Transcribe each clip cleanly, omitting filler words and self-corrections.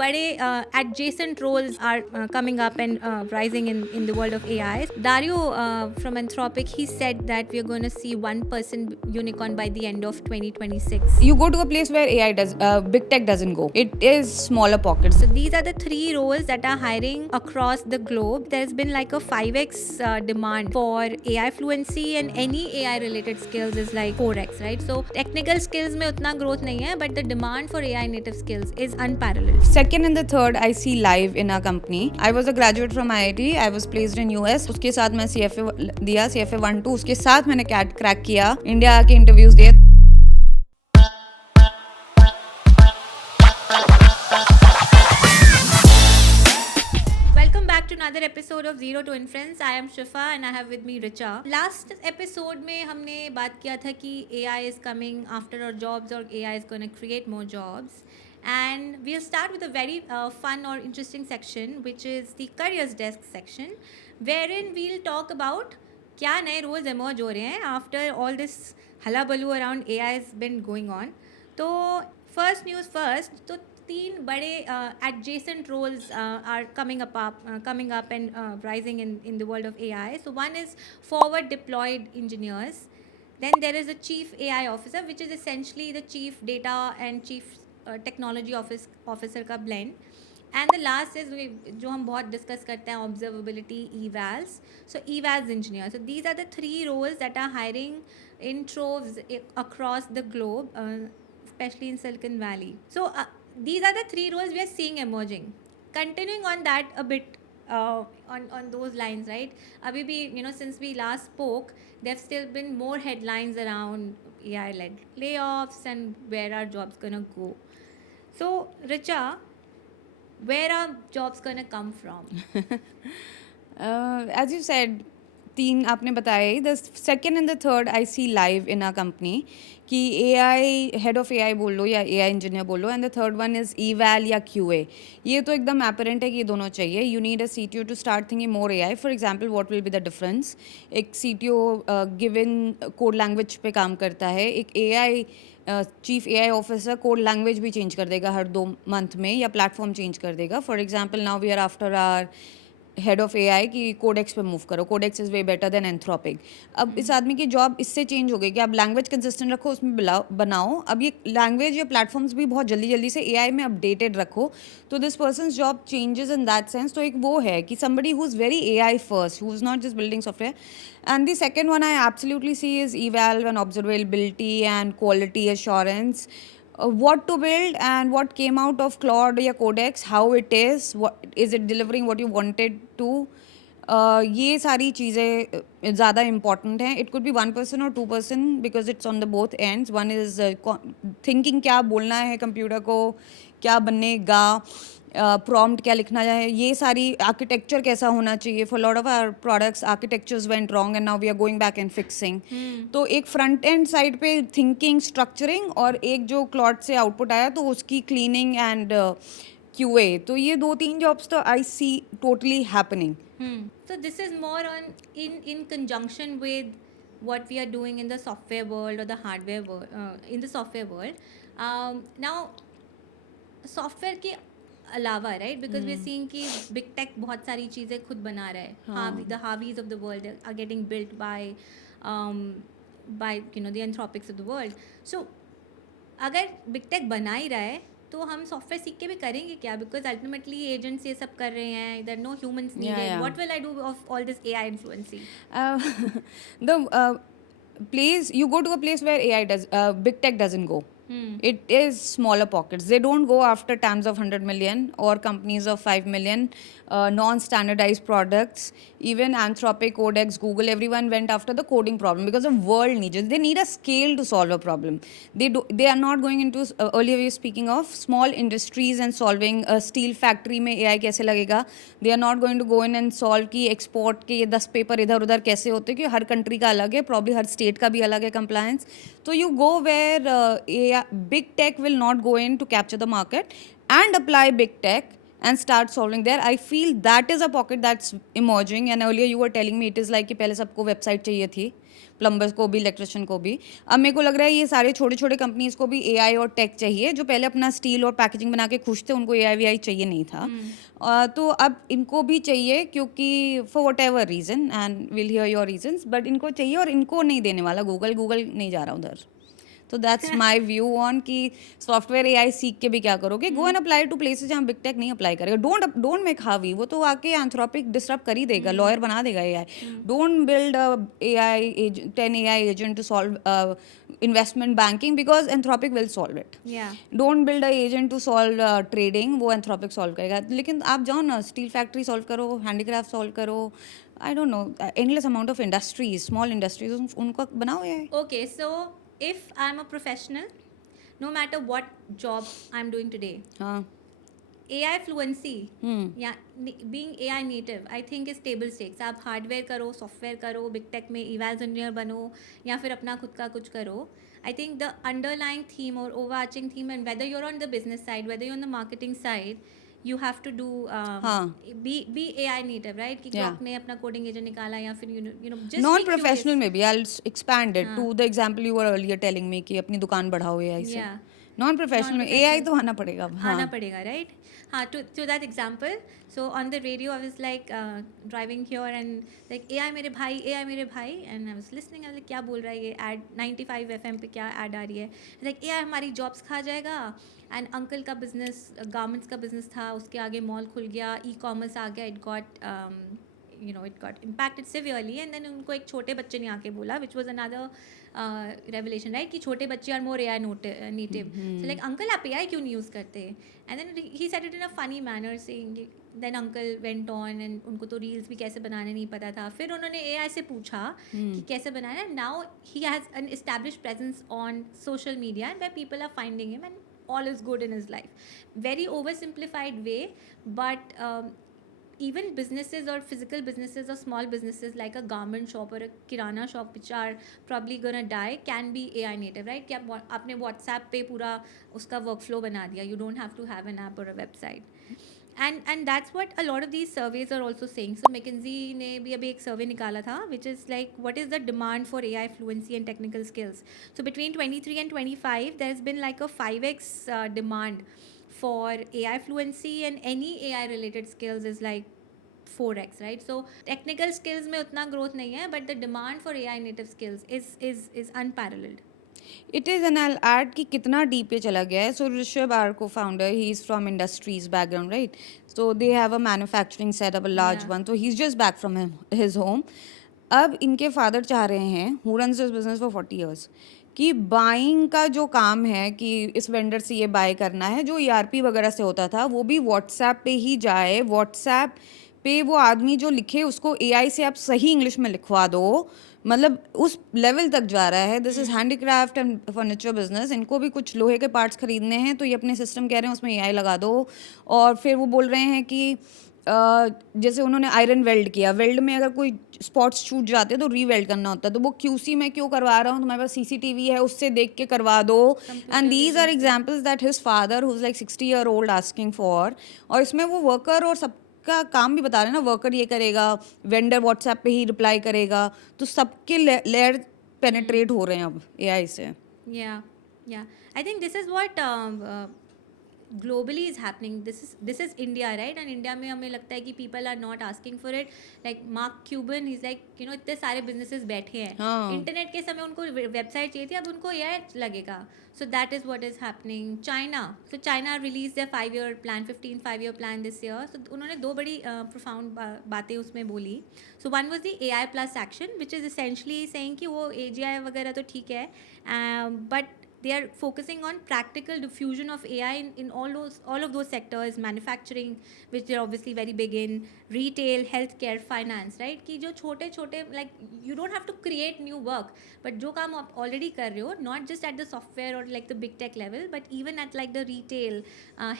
बड़े adjacent roles are coming up and rising in the world of AI. Dario from Anthropic, he said that we are going to see 1% unicorn by the end of 2026. You go to a place where big tech doesn't go. It is smaller pockets. So these are the three roles that are hiring across the globe. There's been like a 5x demand for AI fluency, and any AI related skills is like 4x, right? So technical skills में उतना growth नहीं है, but the demand for AI native skills is unparalleled. Second and the third I see live in our company. I was a graduate from IIT. I was placed in US. उसके साथ मैं CFA दिया, CFA 1-2. उसके साथ मैंने CAT crack किया, India आके interviews दिए. Welcome back to another episode of Zero to Inference. I am Shifa and I have with me Richa. Last episode में हमने बात किया था कि AI is coming after our jobs और AI is going to create more jobs. And we'll start with a very fun or interesting section, which is the careers desk section, wherein we'll talk about क्या नए roles emerge हो रहे हैं after all this hullabaloo around AI has been going on. तो first news first, तो तीन बड़े adjacent roles are coming up and rising in the world of AI. So one is forward deployed engineers. Then there is a chief AI officer, which is essentially the chief data and chief technology officer का blend. And the last is जो हम बहुत discuss करते हैं, observability evals. So evals engineer. So these are the three roles that are hiring in troves across the globe, especially in Silicon Valley. So these are the three roles we are seeing emerging. Continuing on that a bit, on those lines, right? Abhi bhi, since we last spoke, there have still been more headlines around AI-led layoffs and where are jobs gonna go. So, Richa, where are jobs gonna come from? As you said, तीन आपने बताए. The second and the third I see live in our company कि AI head of AI बोल लो या AI engineer बोल लो, and the third one is EVAL या QA. ये तो एकदम एपरेंट है कि ये दोनों चाहिए. You need a CTO to start thinking more AI. For example what will be the difference? एक CTO गिवन कोड लैंग्वेज पे काम करता है, एक AI chief AI officer code language भी चेंज कर देगा हर 2 मंथ में, या प्लेटफॉर्म चेंज कर देगा. For example now we are after our head of AI कि कोडेक्स पे मूव करो, Codex is way better than Anthropic. अब इस आदमी की जॉब इससे चेंज हो गई कि आप लैंग्वेज कंसिस्टेंट रखो, उसमें बनाओ. अब ये लैंग्वेज या प्लेटफॉर्म्स भी बहुत जल्दी जल्दी से AI में अपडेटेड रखो, तो this persons job changes in that sense. तो एक वो है कि somebody who is very AI first, who is not just building software. And the second one I absolutely see is eval and observability and quality assurance. What to build and what came out of Claude या Codex, how it is, what is it delivering what you wanted to. ये सारी चीज़ें ज़्यादा important हैं. It could be 1% or 2% because it's on the both ends. One is thinking क्या बोलना है computer को, क्या बनेगा, प्रॉम्प्ट क्या लिखना है, ये सारी आर्किटेक्चर कैसा होना चाहिए. For lot of our products architectures went wrong and now we are going back and fixing. तो एक फ्रंट एंड साइड पे थिंकिंग स्ट्रक्चरिंग, और एक जो क्लॉड से आउटपुट आया तो उसकी क्लीनिंग एंड QA. तो ये 2-3 जॉब्स तो I see totally happening. So this is more on in conjunction with what we are doing in the software world or the hardware world, in the software world. Now software के अलावा, right, because we are seeing कि big tech बहुत सारी चीज़ें खुद बना रहा है. The Harveys of the world are getting built by the Anthropics of the world. So अगर big tech बना ही रहा है तो हम सॉफ्टवेयर सीख के भी करेंगे क्या? बिकॉज अल्टीमेटली एजेंट्स ये सब कर रहे हैं, there no humans needed. What will I do of all this AI influencing? The place you go to a place where AI does big tech doesn't go. It is smaller pockets. They don't go after TAMs of 100 million or companies of 5 million, non-standardized products. Even Anthropic, Codex, Google, everyone went after the coding problem because the world needs it. They need a scale to solve a problem. They are not going into earlier we were speaking of small industries and solving a steel factory में AI कैसे लगेगा. They are not going to go in and solve कि export के ये 10 paper इधर उधर कैसे होते, कि हर कंट्री का अलग है, probably हर स्टेट का भी अलग है compliance. So you go where big tech will not go in to capture the market and apply big tech and start solving there. I feel that is a pocket that's emerging. And earlier you were telling me it is like कि पहले सबको website चाहिए थी, plumbers को भी, electrician को भी। अब मेरे को लग रहा है ये सारे छोटे छोटे कंपनीज को भी एआई और टेक चाहिए, जो पहले अपना स्टील और पैकेजिंग बना के खुश थे, उनको एआई वीआई चाहिए नहीं था। तो अब इनको भी चाहिए, क्योंकि for what ever reason, and will hear your reasons, but इनको चाहिए और इनको नहीं देने वाला गूगल। गूगल नहीं जा रहा उधर। तो दैट्स माई व्यू ऑन कि सॉफ्टवेयर एआई सीख के भी क्या करोगे। Go and apply to places जहाँ बिग टेक नहीं अप्लाई करेगा। डोंट मेक हावी, वो तो आके एंथ्रोपिक डिस्टर्ब कर ही देगा, लॉयर बना देगा AI. Don't build AI 10 AI agent to solve investment banking, because Anthropic will solve it. Don't build a agent to solve trading, वो एंथ्रोपिक सॉल्व करेगा। लेकिन आप जाओ ना, स्टील फैक्ट्री सॉल्व करो, हैंडीक्राफ्ट सॉल्व करो, I don't know, endless amount of industries, small industries, उनको बनाओ AI. Okay, so if I'm a professional, no matter what job I'm doing today, हाँ AI fluency, या being AI native, I think is table stakes. आप hardware करो, software करो, big tech में eval engineer बनो, या फिर अपना खुद का कुछ करो. I think the underlying theme or overarching theme, and whether you're on the business side, whether you're on the marketing side, you have to do be AI native, right? कि Yeah. आपने अपना coding agent निकाला, या फिर you know just non be professional curious. में भी आई expand it to the example you were earlier telling me कि अपनी दुकान बढ़ाओ एआई से। Yeah. नॉन प्रोफेशनल में एआई तो आना पड़ेगा अब। आना हाँ पड़ेगा, राइट? हाँ, to that example, so on the radio I was like driving here and like AI मेरे भाई, and I was listening, I was like क्या बोल रहा है ये ad 95 FM पे, क्या ad आ रही है? like AI हमारी jobs खा जाएगा। एंड अंकल का बिजनेस, गारमेंट्स का बिजनेस था, उसके आगे मॉल खुल गया, ई-कॉमर्स आ गया, it got impacted severely, and then उनको एक छोटे बच्चे ने आके बोला, which was another revelation, right? कि छोटे बच्चे are more AI native. So like, uncle आप AI क्यों नहीं यूज़ करते? And then he said it in a funny manner, saying, then uncle went on, and उनको तो reels भी कैसे बनाने नहीं पता था। फिर उन्होंने AI से पूछा कि कैसे बनाना। Now he has an established presence on social media, and where people are finding him, and all is good in his life. Very oversimplified way, but even businesses or physical businesses or small businesses like a garment shop or a kirana shop, which are probably gonna die, can be AI native, right? कि आपने WhatsApp पे पूरा उसका workflow बना दिया. You don't have to have an app or a website. And that's what a lot of these surveys are also saying. So McKinsey ने भी अभी एक survey निकाला था, which is like, what is the demand for AI fluency and technical skills? So between 23 and 25, there's been like a 5x demand for AI fluency, and any AI related skills is like 4x, right? So technical skills में उतना growth नहीं है, but the demand for AI native skills is unparalleled. It is an I'd एड कि कितना deep ये चला गया है। So Rishabh our cofounder, he is from industries background, right? So they have a manufacturing setup, a large one, तो he is just back from his home. अब इनके फादर चाह रहे हैं, who runs this business for 40 years, कि buying का जो काम है कि इस वेंडर से ये बाय करना है, जो ERP वगैरह से होता था, वो भी व्हाट्सएप पे ही जाए। व्हाट्सएप पे वो आदमी जो लिखे, उसको AI से आप सही इंग्लिश में लिखवा दो, मतलब उस लेवल तक जा रहा है। This is handicraft and furniture business. इनको भी कुछ लोहे के पार्ट्स खरीदने हैं, तो ये अपने सिस्टम कह रहे हैं उसमें AI लगा दो। और फिर वो बोल रहे हैं कि जैसे उन्होंने आयरन वेल्ड किया, वेल्ड में अगर कोई स्पॉट्स छूट जाते हैं तो रीवेल्ड करना होता है, तो वो QC में क्यों करवा रहा हूँ, तुम्हारे पास CCTV है, उससे देख के करवा दो। And these are examples that his father, who is like 60 year old asking for. और इसमें वो वर्कर और सबका काम भी बता रहे हैं ना, वर्कर ये करेगा, वेंडर व्हाट्सएप पे ही रिप्लाई करेगा, तो सबके लेयर पेनेट्रेट हो रहे हैं अब AI से। Yeah. I think this is what globally is happening. This is India, right? And India में हमें लगता है कि people are not asking for it. Like Mark Cuban, he's like, इतने सारे businesses बैठे हैं, इंटरनेट के समय उनको वेबसाइट चाहिए थी, अब उनको AI लगेगा. So that is what is happening. China released their 5-year plan, 15 5-year plan this year. So उन्होंने दो बड़ी profound बातें उसमें बोली. So one was the AI plus action, which is essentially saying कि वो AGI वगैरह तो ठीक है, but they are focusing on practical diffusion of AI in all of those sectors, manufacturing, which they're obviously very big in, retail, healthcare, finance, right? कि जो छोटे छोटे, like you don't have to create new work, but जो काम आप already कर रहे हो, not just at the software or like the big tech level, but even at like the retail,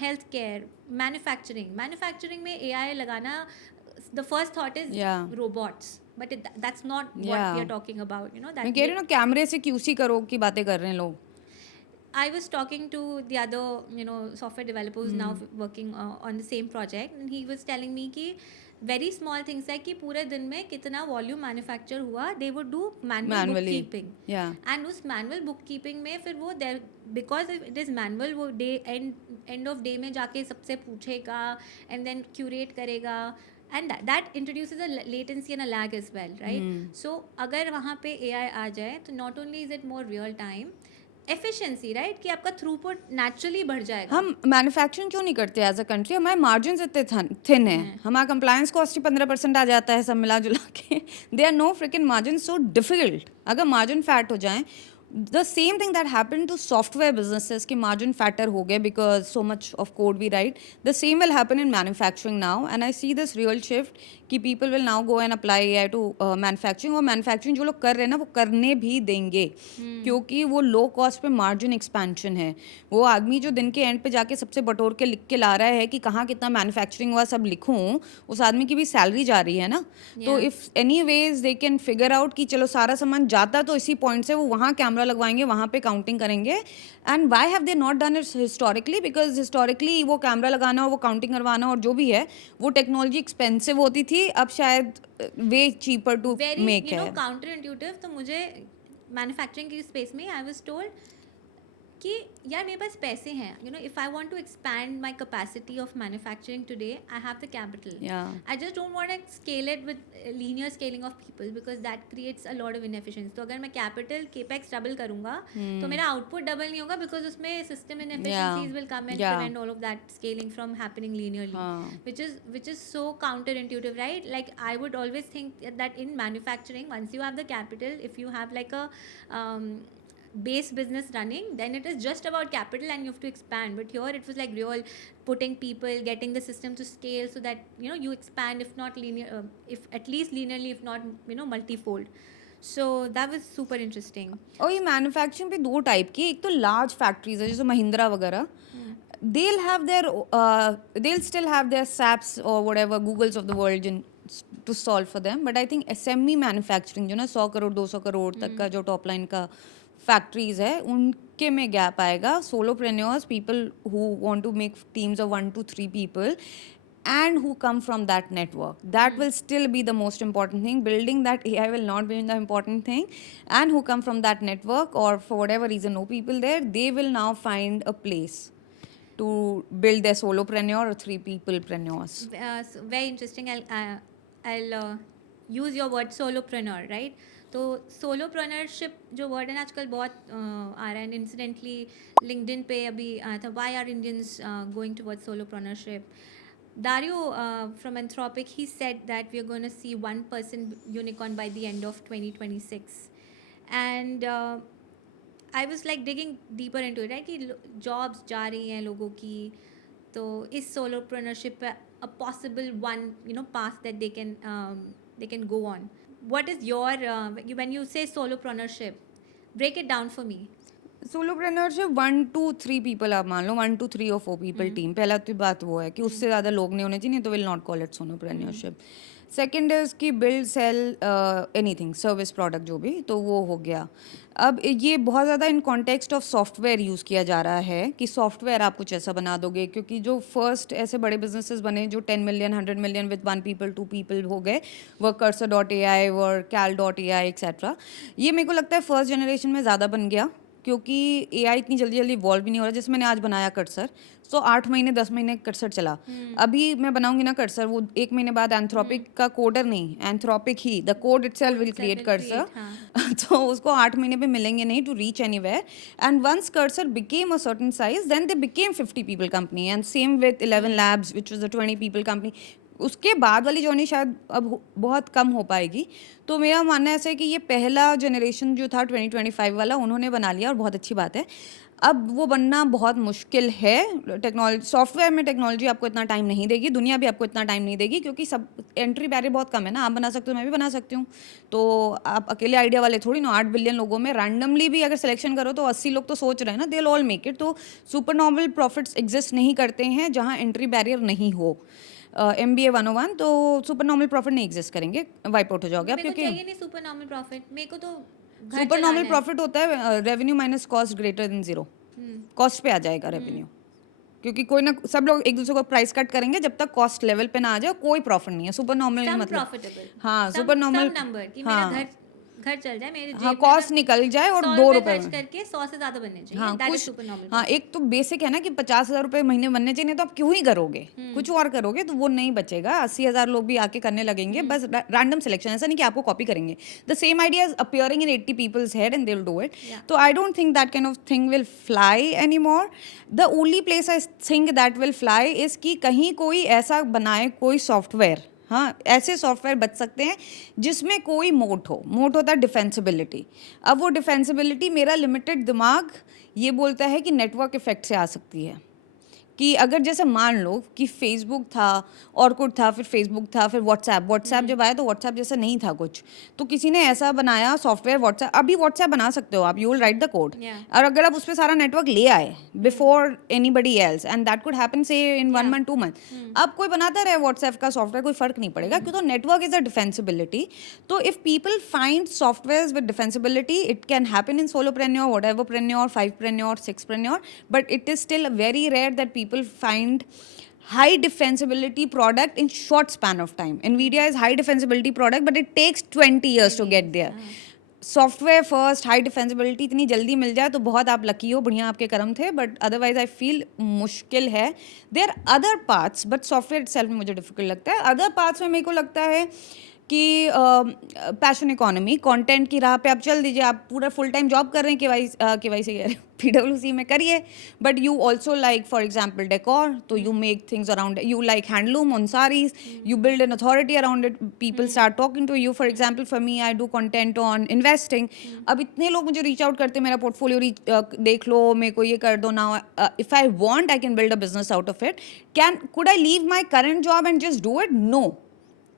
healthcare, manufacturing में AI लगाना, the first thought is robots, but that's not what we are talking about, that मैं कह रही हूँ ना, कैमरे से QC करो की बातें कर रहे हैं लोग। I was talking to the other, software developer who's now working on the same project, and he was telling me कि वेरी स्मॉल थिंग्स है कि पूरे दिन में कितना वॉल्यूम मैन्युफैक्चर हुआ, they would do manual book Manually. Keeping Yeah. And उस manual book keeping में फिर वो there because it is manual, वो डे एंड ऑफ डे में जाके सबसे पूछेगा एंड देन क्यूरेट करेगा and that introduces a latency and a lag as well, right? So अगर वहाँ पे AI आ जाए तो not only is it more real time efficiency, right, कि आपका थ्रूपुट नेचुरली बढ़ जाएगा. हम मैन्युफैक्चरिंग क्यों नहीं करते एज अ कंट्री? हमारे मार्जिन इतने थिन है, हमारा कंप्लायंस कॉस्ट ही 15% आ जाता है सब मिला जुला के. They are no frickin margin, so difficult. अगर मार्जिन फैट हो जाए, the same thing that happen to software businesses कि मार्जिन फैटर हो गए because so much of code we write, the same will happen in manufacturing now. And I see this real shift कि people will now go and apply AI to manufacturing. और manufacturing जो लोग कर रहे हैं ना वो करने भी देंगे, क्योंकि वो लो कॉस्ट पे मार्जिन एक्सपेंशन है. वो आदमी जो दिन के एंड पे जाके सबसे बटोर के लिख के ला रहा है कि कहाँ कितना मैन्युफैक्चरिंग हुआ सब लिखूं, उस आदमी की भी सैलरी जा रही है ना. तो if any ways they can figure out कि चलो सारा सामान जाता तो इसी पॉइंट से, वो वहाँ कैमरा लगवाएंगे, वहाँ पे काउंटिंग करेंगे. And why have they not done it historically? Because historically वो कैमरा लगाना और वो काउंटिंग करवाना और जो भी है वो टेक्नोलॉजी एक्सपेंसिव होती थी. अब शायद वे cheaper to very make you know है. Counter intuitive. तो मुझे मैन्युफैक्चरिंग की स्पेस में आई वाज टोल्ड कि यार मेरे पास पैसे हैं, you know, if I want to expand my capacity of manufacturing today I have the capital. Yeah. I just don't want to scale it with linear scaling of people because that creates a lot of inefficiency. तो अगर मैं capital capex double करूंगा तो मेरा output double नहीं होगा because उसमें system inefficiencies will come and Yeah. Prevent all of that scaling from happening linearly, which is so counterintuitive, right? Like I would always think that in manufacturing, once you have the capital, if you have like a base business running, then it is just about capital and you have to expand. But here it was like real putting people, getting the system to scale so that, you know, you expand, if not linear, if at least linearly, if not, you know, multifold. So that was super interesting. और ये manufacturing पे दो type की, एक तो large factories है जैसे महिंद्रा वगैरह, they'll have their they'll still have their SAPs or whatever Googles of the world to solve for them. But I think SME manufacturing जो ना 100 करोड़ 200 करोड़ तक का जो टॉप लाइन का फैक्ट्रीज है, उनके में गैप आएगा. Solopreneurs, people who want to make teams of 1 to 3 people and who come from that network, that will still be the most important thing. Building that AI will not be the important thing. And who come from that network or for whatever reason no people there, they will now find a place to build their solopreneur or 3 peoplepreneurs. So very interesting. I'll use your word solopreneur, right? तो सोलोप्रेन्योरशिप जो word है ना आजकल बहुत आ रहा है. Incidentally LinkedIn पे अभी आया था, why are Indians going towards solopreneurship. Dario from Anthropic, he said that we are going to see 1% unicorn by the end of 2026. And I was like digging deeper into it, right? कि jobs जा रही हैं लोगों की, तो इस सोलोप्रेन्योरशिप पे a possible one, you know, path that they can go on. What is your when you say solopreneurship, break it down for me. सोलोप्रेन्योरशिप 1 to 3 people आप मान लो, 1 to 3 or 4 people टीम. पहला तो बात वो है कि उससे ज़्यादा लोग नहीं होने चाहिए, तो will not call it solopreneurship. Second is कि build sell anything, service product जो भी, तो वो हो गया. अब ये बहुत ज़्यादा in context of software use किया जा रहा है कि सॉफ्टवेयर आप कुछ ऐसा बना दोगे, क्योंकि जो फर्स्ट ऐसे बड़े बिजनेसेस बने जो 10 million 100 million with 1 people 2 people हो गए, work cursor.ai, work cal.ai etcetera, ये मेरे को लगता है फर्स्ट जनरेशन में ज़्यादा बन गया, क्योंकि AI इतनी जल्दी जल्दी इवॉल्व भी नहीं हो रहा. जैसे मैंने आज बनाया कर्सर, तो 8 महीने 10 महीने कर्सर चला. अभी मैं बनाऊंगी ना कर्सर, वो 1 महीने बाद एंथ्रोपिक का कोडर नहीं, एंथ्रोपिक ही the code itself will create Cursor. तो उसको 8 महीने पे मिलेंगे नहीं to reach anywhere. And once Cursor became a certain size, then they became 50 people company. And same with 11 labs which was a 20 people company. उसके बाद वाली जर्नी शायद अब बहुत कम हो पाएगी. तो मेरा मानना ऐसा है कि ये पहला जनरेशन जो था 2025 वाला, उन्होंने बना लिया और बहुत अच्छी बात है. अब वो बनना बहुत मुश्किल है. टेक्नोलॉजी, सॉफ्टवेयर में टेक्नोलॉजी आपको इतना टाइम नहीं देगी, दुनिया भी आपको इतना टाइम नहीं देगी, क्योंकि सब एंट्री बैरियर बहुत कम है ना. आप बना सकते हो, मैं भी बना सकती हूँ. तो आप अकेले आइडिया वाले थोड़ी ना. 8 billion लोगों में रैंडमली भी अगर सिलेक्शन करो तो 80 लोग तो सोच रहे हैं ना, they will all make it. तो सुपर नॉर्मल प्रॉफिट्स एग्जिस्ट नहीं करते हैं जहाँ एंट्री बैरियर नहीं हो. MBA 101, तो सुपर नॉर्मल प्रॉफिट नहीं एग्जिस्ट करेंगे, वाइप आउट हो जाओगे आप. क्योंकि चाहिए नहीं सुपर नॉर्मल प्रॉफिट, मेरे को तो सुपर नॉर्मल प्रॉफिट होता है revenue minus cost greater than 0. Cost पे आ जाएगा रेवेन्यू. क्योंकि कोई ना सब लोग एक दूसरे को प्राइस कट करेंगे, जब तक कॉस्ट लेवल पे ना आ जाए कोई प्रॉफिट नहीं है। सुपर नॉर्मल सम मतलब प्रॉफिटेबल, हाँ सुपर नॉर्मल नंबर कि हाँ मेरा घर चल जाए, मेरे हाँ जेब में कॉस्ट निकल जाए और 2 ₹100 रुपए खर्च में करके 100 से ज्यादा बनने चाहिए, हाँ दैट इज कुछ सुपर नॉर्मल। हाँ एक तो बेसिक है ना कि 50,000 रुपये महीने बनने चाहिए, नहीं तो आप क्यों ही करोगे, कुछ और करोगे तो वो नहीं बचेगा। 80,000 लोग भी आके करने लगेंगे, बस रैंडम सिलेक्शन, ऐसा नहीं कि आपको कॉपी करेंगे। The same idea is appearing in 80 people's head and they will do it. तो I don't think that kind of thing will fly any more. The only place I think that will fly is कि कहीं कोई ऐसा बनाए कोई software, हाँ ऐसे software बच सकते हैं जिसमें कोई मोट हो। मोट होता है डिफेंसिबिलिटी। अब वो डिफेंसिबिलिटी मेरा लिमिटेड दिमाग ये बोलता है कि नेटवर्क इफेक्ट से आ सकती है। कि अगर जैसे मान लो कि फेसबुक था, ऑर्कुट था, फिर फेसबुक था, फिर व्हाट्सएप जब आया तो व्हाट्सएप जैसा नहीं था कुछ, तो किसी ने ऐसा बनाया सॉफ्टवेयर व्हाट्सएप। अभी व्हाट्सएप बना सकते हो आप, you will write the code, और अगर आप उस पर सारा नेटवर्क ले आए before anybody else, and that could happen से इन 1 मंथ 2 मंथ, अब कोई बनाता रहे व्हाट्सएप का सॉफ्टवेयर, कोई फर्क नहीं पड़ेगा, क्योंकि नेटवर्क इज अ डिफेंसिबिलिटी। तो if people find software with defensibility, it can happen in solopreneur, whateverpreneur, 5प्रेन्योर, 6प्रेन्योर, but it is still very rare that people find high defensibility product in short span of time. Nvidia is high defensibility product, but it takes 20 years to get there. Software first high defensibility इतनी जल्दी मिल जाए तो बहुत आप lucky हो, बढ़िया आपके कर्म थे, बट अदरवाइज आई फील मुश्किल है। There other parts, but software itself में मुझे डिफिकल्ट लगता है। अदर पार्ट्स में मेरे को लगता है कि पैशन इकोनॉमी, कंटेंट की राह पे आप चल दीजिए। आप पूरा फुल टाइम जॉब कर रहे हैं, केवाईसी PwC में करिए, but you also like for example decor, तो you make things around, you like handloom on saris, you build an authority around it, people start talking to you. For example for me, I do content on investing. अब इतने लोग मुझे reach out करते हैं, मेरा portfolio देख लो, मेरे को ये कर दो ना। If I want I can build a business out of it. Could I leave my current job and just do it? No.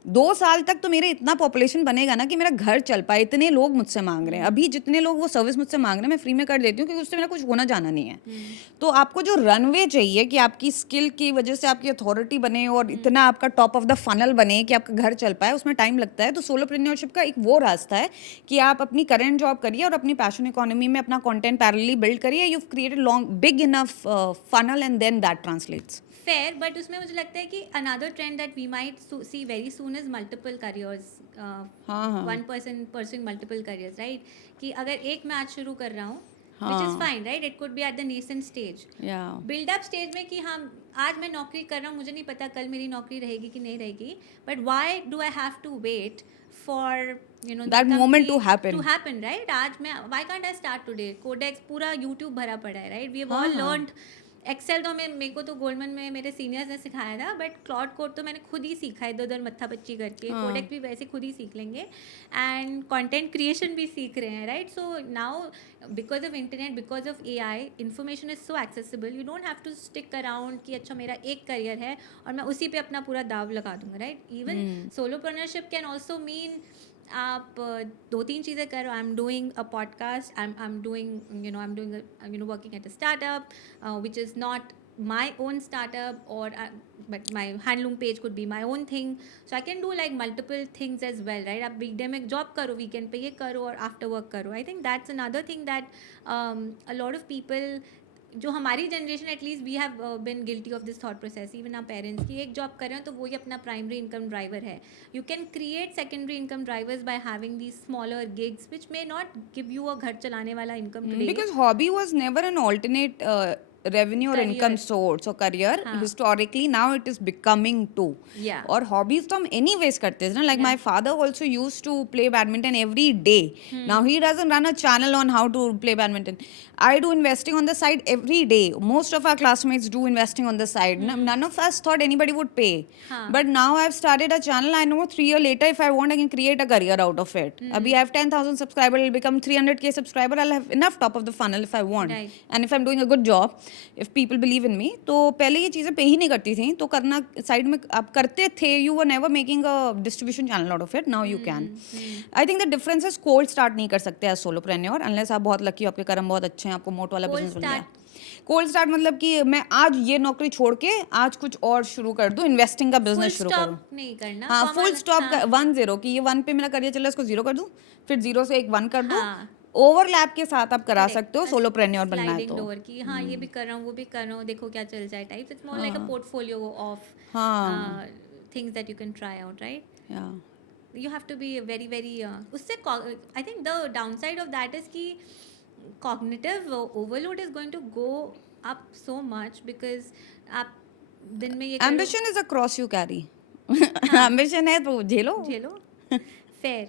2 साल तक तो मेरे इतना पॉपुलेशन बनेगा ना कि मेरा घर चल पाए। इतने लोग मुझसे मांग रहे हैं, अभी जितने लोग वो सर्विस मुझसे मांग रहे हैं मैं फ्री में कर देती हूँ, क्योंकि उससे मेरा कुछ होना जाना नहीं है। तो आपको जो रनवे चाहिए कि आपकी स्किल की वजह से आपकी अथॉरिटी बने और इतना आपका टॉप ऑफ द फनल बने कि आपका घर चल पाए, उसमें टाइम लगता है। तो सोलोप्रेन्योरशिप का एक वो रास्ता है कि आप अपनी करंट जॉब करिए और अपनी पैशन इकोनॉमी में अपना कॉन्टेंट पैरेलली बिल्ड करिए। You created long big enough funnel and then that translates. Fair, but उसमें मुझे लगता है कि another trend that we might see very soon is multiple careers, one person pursuing multiple careers, right? कि अगर एक मैं आज शुरू कर रहा हूँ, which is fine, right? It could be at the nascent stage. Build up stage में कि हम आज मैं नौकरी कर रहा हूँ, मुझे नहीं पता कल मेरी नौकरी रहेगी कि नहीं रहेगी, but why do I have to wait for that moment to happen, right? आज मैं why can't I start today? Codex पूरा YouTube भरा पड़ा है, right? We have all learned Excel. तो मेरे को तो गोल्डमन में मेरे सीनियर्स ने सिखाया था, बट क्लाउड कोड तो मैंने खुद ही सीखा है, इधर मत्था पच्ची करके। कोडेक्स भी वैसे खुद ही सीख लेंगे, एंड कंटेंट क्रिएशन भी सीख रहे हैं, right? So now because of internet, because of AI, information is so accessible, you don't have to stick around कि अच्छा मेरा एक करियर है और मैं उसी पे अपना पूरा दाव लगा दूंगा, right? Even solopreneurship can also mean आप 2-3 चीज़ें करो। I am doing a podcast, I am doing working at a startup which is not my own startup, or but my handloom page could be my own thing, so I can do like multiple things as well, right? आप weekday में job करो, weekend पे ये करो, और after work करो। I think that's another thing that a lot of people, जो हमारी generation at least, we have been guilty of this thought process, even our parents, की एक जॉब कर रहे हो तो वही अपना प्राइमरी इनकम ड्राइवर है। You can create secondary income drivers by having these smaller gigs which may not give you a घर चलाने वाला income today, because hobby was never an alternate revenue or income source or career. Historically now it is becoming too. और hobbies तो हम anyways करते हैं ना, like my father also used to play badminton every day. Now he doesn't run a channel on how to play badminton. I do investing on the side every day. Most of our classmates do investing on the side. None of us thought anybody would pay, but now I've started a channel. I know 3 years later if I want I can create a career out of it. Abhi I have 10,000 subscribers, I'll become 300k subscriber, I'll have enough top of the funnel if I want, and if I'm doing a good job, if people believe in me. तो पहले ये चीज़ें पे ही नहीं करती थी, तो करना साइड में आप करते थे। you were never making a distribution channel out of it. Now you can. I think the difference is cold start नहीं कर सकते as solopreneur unless आप बहुत लकी हो, आपके कर्म बहुत अच्छे हैं, आपको मोट वाला बिजनेस मिल गया। कोल्ड स्टार्ट मतलब कि मैं आज ये नौकरी छोड़ के आज कुछ और शुरू कर दूं, इन्वेस्टिंग का बिजनेस शुरू करूं। नहीं करना, हाँ, फुल स्टॉप 1-0 कि ये 1 पे मेरा करियर चल रहा है, इसको 0 कर दूं, फिर 0 से एक 1 कर दूं, ओवरलैप के साथ आप करा Correct. सकते हो A सोलोप्रेन्योर बनना है sliding तो। door कि हाँ ये भी कर रहा हूँ वो भी कर रहा हूँ देखो क्या चल जाए type. It's more like a portfolio of हाँ things that you can try out, right? या You have to be very very उससे I think the downside of that is कि cognitive overload is going to go up so much because आप दिन में ये करो ambition is a cross you carry हाँ ambition है तो झेलो झेलो fair.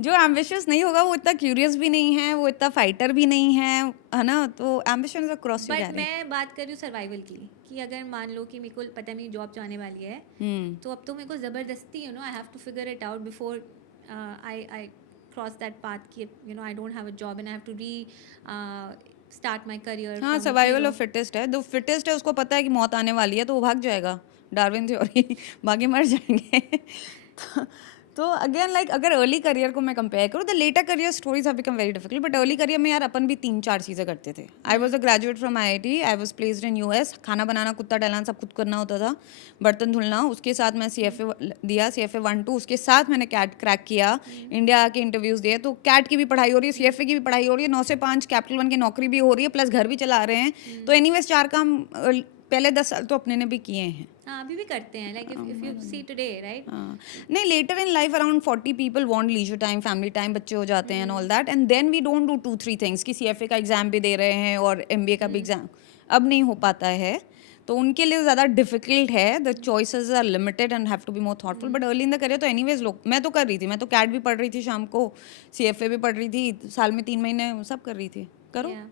जो एम्बिशियस नहीं होगा वो इतना क्यूरियस भी नहीं है, वो इतना फाइटर भी नहीं है ना, तो ambition is a cross you but carry. मैं बात कर रही हूँ सर्वाइवल की कि अगर मान लो कि मेरे को पता है मेरी जॉब जाने वाली है तो अब तो मेरे को ज़बरदस्ती I have to figure it out before I cross that path कि I don't have a job and I have to restart my career हाँ सर्वाइवल ऑफ फिटेस्ट है, जो फिटेस्ट है उसको पता है कि मौत आने वाली है तो वो भाग जाएगा, डार्विन थ्योरी भागे मर जाएंगे। तो अगेन लाइक अगर अर्ली करियर को मैं कंपेयर करूँ, the latter career stories have become very difficult, but early career में यार अपन भी 3-4 चीज़ें करते थे। I was a graduate from IIT, I was placed in US, खाना बनाना कुत्ता टहलाना सब खुद करना होता था, बर्तन धुलना, उसके साथ मैं CFA दिया, CFA 1-2, उसके साथ मैंने कैट क्रैक किया, इंडिया आके इंटरव्यूज़ दिए, तो कैट की भी पढ़ाई हो रही है, CFA की भी पढ़ाई हो रही है, 9 से 5 कैपिटल 1 की नौकरी भी हो रही है, प्लस घर भी चला रहे हैं, तो एनीवेज 4 काम पहले 10 साल तो अपने ने भी किए हैं। हाँ अभी भी करते हैं like if you see today right हाँ नहीं, later in life around 40 people want leisure time, family time, बच्चे हो जाते हैं and all that, and then we don't do 2-3 things कि CFA का एग्जाम भी दे रहे हैं और MBA का भी एग्जाम अब नहीं हो पाता है, तो उनके लिए ज़्यादा डिफिकल्ट है, the choices are limited and have to be more thoughtful, but early in the career तो एनीवेज लोग, मैं तो कर रही थी, मैं तो कैट भी पढ़ रही थी शाम को, CFA भी पढ़ रही थी, साल में 3 महीने सब कर रही थी, करो। Yeah.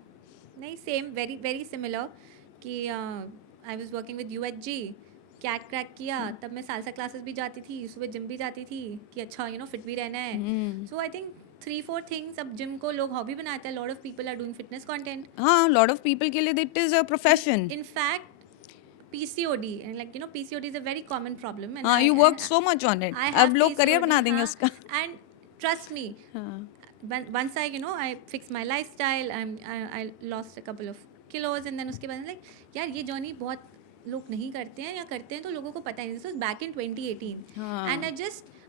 नहीं सेम वेरी वेरी सिमिलर कि I was working with UHG CAT crack किया तब मैं सालसा क्लासेस भी जाती थी सुबह जिम भी जाती थी कि अच्छा फिट भी रहना है सो आई थिंक 3-4 थिंग्स अब जिम को लोग हॉबी बनाते हैं lot of people are doing fitness content हाँ लॉट ऑफ पीपल के लिए it is a profession. in fact PCOD and like PCOD is a very common problem and हाँ you work so much on it, I have अब लोग career PCOD, बना देंगे हाँ, उसका। and trust me हाँ once I fixed my lifestyle I lost a couple of kilos and then उसके बाद like यार ये जर्नी बहुत लोग नहीं करते हैं या करते हैं तो लोगों को पता नहीं दिस वाज बैक इन 2018 हाँ। And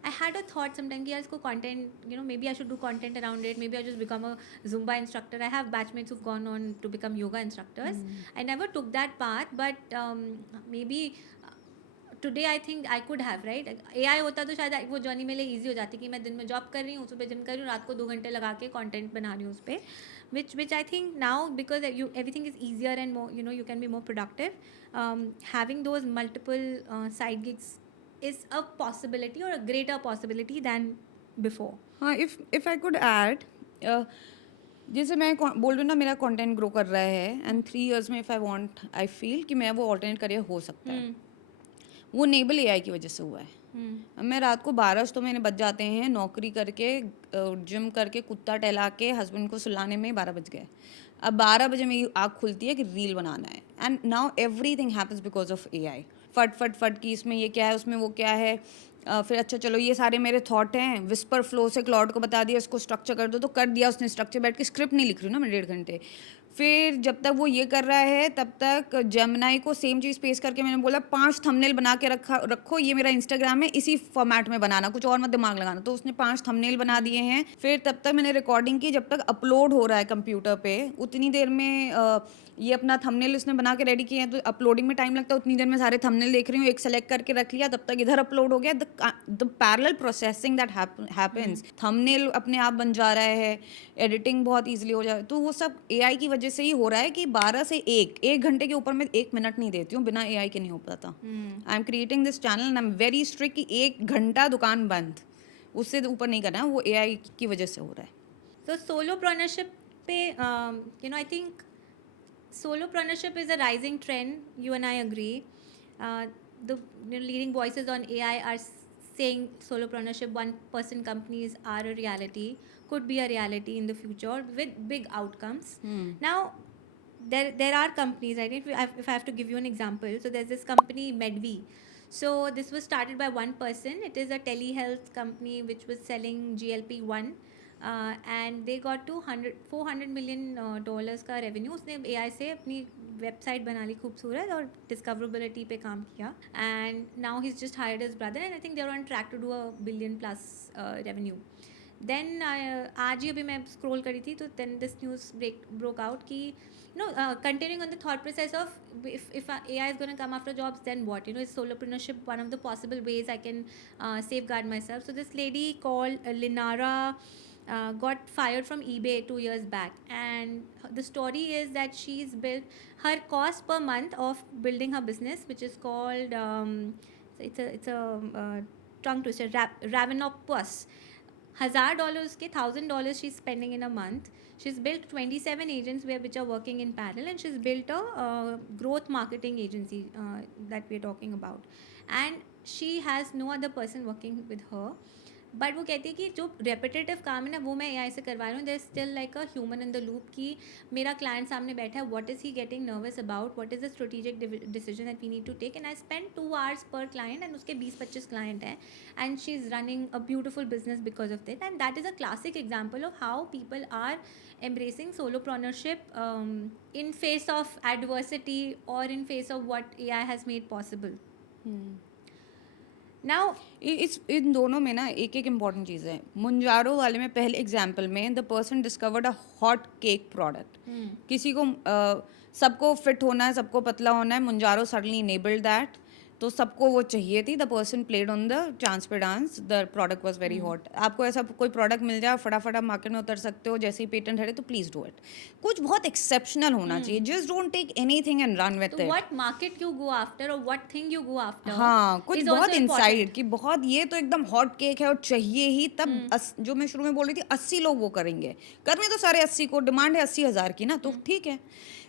I had a thought sometime कि यार इसको content maybe I should do content around it, maybe I just become a Zumba instructor. I have batchmates who've gone on to become yoga instructors. I never took that path but maybe today I think I could have right AI होता तो शायद वो journey मेरे लिए easy हो जाती कि मैं दिन में जॉब कर रही हूँ सुबह जिम कर रही हूँ रात को 2 घंटे लगा के कंटेंट बना रही हूँ उस पर which I think now because everything is easier and more you can be more productive having those multiple side gigs is a possibility or a greater possibility than before. हाँ इफ आई कुड ऐड, जैसे मैं बोल रही हूँ ना मेरा content grow कर रहा है एंड 3 years में if I want I feel कि मैं वो ऑल्टरनेट करियर हो सकता है, वो नेबल AI की वजह से हुआ है। अब मैं रात को 12 तो मैंने बज जाते हैं नौकरी करके, जिम करके, कुत्ता टहला के, हस्बैंड को सुलाने में 12 बज गए। अब 12 बजे मेरी आँख खुलती है कि रील बनाना है and now everything happens because of AI। फट फट फट की इसमें ये क्या है उसमें वो क्या है, फिर अच्छा चलो ये सारे मेरे थॉट हैं, विस्पर फ्लो से क्लाउड को बता दिया इसको स्ट्रक्चर कर दो तो कर दिया उसने स्ट्रक्चर, बैठ के स्क्रिप्ट नहीं लिख रही हूँ ना मैं 1.5 घंटे। फिर जब तक वो ये कर रहा है तब तक जेमिनाई को सेम चीज़ पेश करके मैंने बोला 5 थंबनेल बना के रखो, ये मेरा इंस्टाग्राम है, इसी फॉर्मेट में बनाना, कुछ और मत दिमाग लगाना, तो उसने 5 थंबनेल बना दिए हैं। फिर तब तक मैंने रिकॉर्डिंग की, जब तक अपलोड हो रहा है कंप्यूटर पे उतनी देर में ये अपना थंबनेल उसने बना के रेडी किए हैं, तो अपलोडिंग में टाइम लगता है, उतनी देर में सारे थंबनेल देख रही हूँ, एक सेलेक्ट करके रख लिया, तब तक इधर अपलोड हो गया। The parallel processing that happens, thumbnail अपने आप बन जा रहा है, एडिटिंग बहुत ईजिली हो जाए, तो वो सब AI की वजह से ही हो रहा है कि 12 से 1 घंटे के ऊपर मैं 1 मिनट नहीं देती हूँ, बिना AI के नहीं हो पाता। I am creating this channel and I am very strict कि 1 घंटा दुकान बंद, उससे ऊपर नहीं करना है, वो AI की वजह से हो रहा है। तो सोलोप्रेन्योरशिप पे I think solopreneurship is a rising trend. You and I agree. The leading voices on AI are saying solopreneurship, one-person companies are a reality, could be a reality in the future with big outcomes. Now, there are companies, right? If I have to give you an example, so there's this company Medvi. So this was started by one person. It is a telehealth company which was selling GLP-1. And they got to $400 million का revenue. उसने AI से अपनी website बना ली खूबसूरत और discoverability पे काम किया and now he is just hired his brother and I think they are on track to do $1 billion+ revenue. Then आज ही अभी मैं स्क्रॉल करी थी तो then this news broke out कि continuing on the thought process of if AI is going to come after jobs, then what? Is solopreneurship one of the possible ways I can safeguard myself? So this lady called Linara got fired from eBay 2 years back, and the story is that she's built her cost per month of building her business, which is called it's a tongue twister, Ravenopus. $1,000 के $1,000 she's spending in a month. She's built 27 agents which are working in parallel, and she's built a growth marketing agency that we're talking about. And she has no other person working with her. But वो कहती है कि जो repetitive काम है ना वो मैं AI से करवा रही हूँ. There still like a human in the loop कि मेरा क्लाइंट सामने बैठा है, what is he getting nervous about, what is the strategic decision that we need to take, and I spend 2 hours पर क्लाइंट, एंड उसके 20-25 client हैं, and she is running a beautiful business because of that. And that is a classic example of how people are embracing solopreneurship in face of adversity or in face of what AI has made possible. Now इन दोनों में ना एक एक important चीज़ है. मुंजारो वाले में पहले example में the person discovered a hot cake product. किसी को सबको फिट होना है, सबको पतला होना है. Mounjaro suddenly enabled that. तो सबको वो चाहिए थी. The person played on the chance पे dance. The product was very hot. आपको ऐसा कोई प्रोडक्ट मिल जाए, फटाफट आप मार्केट में उतर सकते हो, जैसे ही पेटेंट हटे तो प्लीज डू इट. कुछ बहुत एक्सेप्शनल होना चाहिए. Just don't take anything and run with it. what market you go after or what thing you go after हाँ, कुछ is बहुत also इनसाइड important. कि बहुत ये तो एकदम हॉट केक है और चाहिए ही. तब जो मैं शुरू में बोल रही थी 80 लोग वो करेंगे. करने तो सारे 80 को. डिमांड है 80,000 की ना, तो ठीक है.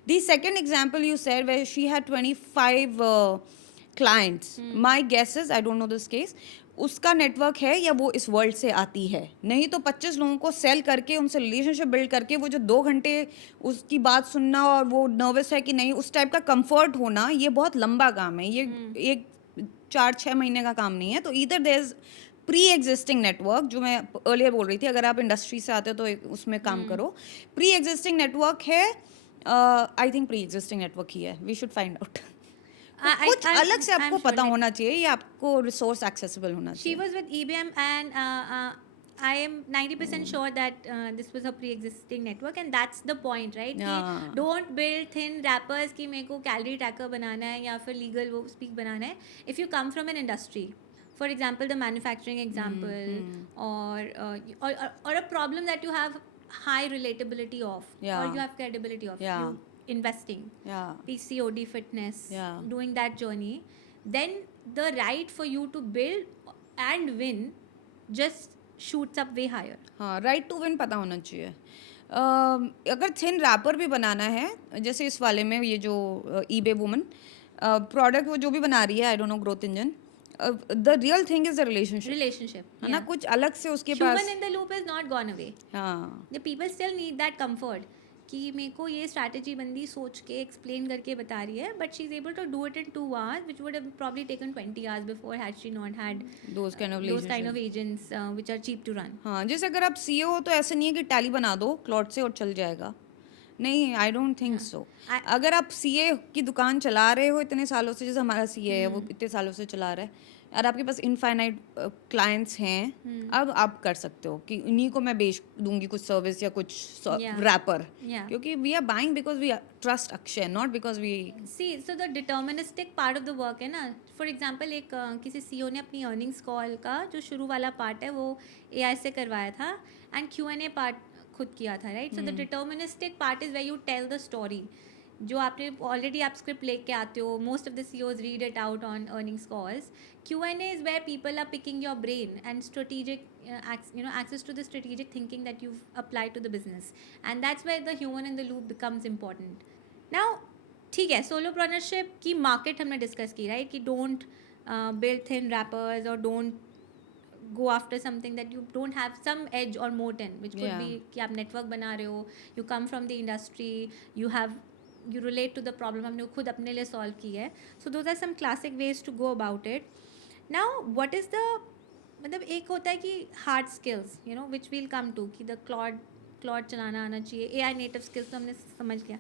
The second example you said where she had 25 clients. My guesses, I don't know this case, उसका नेटवर्क है या वो इस वर्ल्ड से आती है. नहीं तो 25 लोगों को सेल करके, उनसे रिलेशनशिप बिल्ड करके, वो जो 2 घंटे उसकी बात सुनना और वो नर्वस है कि नहीं, उस टाइप का कंफर्ट होना, ये बहुत लंबा काम है. ये एक 4-6 महीने का काम नहीं है. तो इधर there is pre existing network, जो मैं अर्लियर बोल रही थी, अगर आप इंडस्ट्री से आते हो तो उसमें काम करो. प्री एग्जिस्टिंग नेटवर्क है. I think pre existing network ही है. We should find out. कुछ अलग से आपको पता होना चाहिए या आपको रिसोर्स एक्सेसिबल होना She चाहिए. was with EBM, and I am 90% sure that this was a pre-existing network, and that's the point, right? कि Yeah. don't build thin wrappers कि मेरे को calorie tracker बनाना है या फिर legal वो speak बनाना है. If you come from an industry, for example, the manufacturing example, or a problem that you have high relatability of, Yeah. or you have credibility of, Yeah. you investing, Yeah. PCOD fitness, Yeah. doing that journey, then the right for you to build and win just shoots up way higher. हाँ, right to win पता होना चाहिए. अगर thin wrapper भी बनाना है, जैसे इस वाले में ये जो ईबे वुमन प्रोडक्ट वो जो भी बना रही है, आई don't no, growth engine, the real thing is the relationship, है ना. कुछ अलग से उसके पास. Human in the loop is not gone away. हाँ. The people still need that comfort कि मेरे को ये स्ट्रैटेजी बंदी सोच के एक्सप्लेन करके बता रही है, but she is able to do it in 2 hours, which would have probably taken 20 hours before had she not had those kind of agents which are cheap to run. हाँ, जैसे अगर आप सीईओ हो तो ऐसा नहीं है कि टैली बना दो क्लॉट से और चल जाएगा. नहीं, आई डोंट थिंक सो. अगर आप सीए की दुकान चला रहे हो इतने सालों से, जैसे हमारा सीए है वो इतने सालों से चला रहा है, और आपके पास इनफाइनाइट क्लाइंट्स हैं, अब आप कर सकते हो कि इन्हीं को मैं बेच दूंगी कुछ सर्विस या कुछ रैपर, क्योंकि we are buying because we trust Akshay, not because we see. So the deterministic part of the work है ना. फॉर एग्जाम्पल, एक किसी सीईओ ने अपनी अर्निंग्स कॉल का जो शुरू वाला पार्ट है वो AI से करवाया था, एंड Q&A पार्ट खुद किया था, right. So the deterministic part is where you tell the story, जो आपने ऑलरेडी आप स्क्रिप्ट लेके आते हो. Most of the CEOs read it out on earnings calls. Q&A is where people are picking your brain and strategic access to the strategic thinking that you've applied to the business, and that's where the human in the loop becomes important. Now ठीक है, सोलोप्रेन्योरशिप की market हमने discuss की, right, कि don't build thin wrappers or don't go after something that you don't have some edge or moat in, which could be कि आप network बना रहे हो, you come from the industry, you relate to the problem, हमने खुद अपने लिए solve की है. So those are some classic ways to go about it. Now what is the, मतलब एक होता है कि hard skills, which we'll come to, कि द क्लॉड चलाना आना चाहिए, AI नेटिव स्किल्स तो हमने समझ लिया.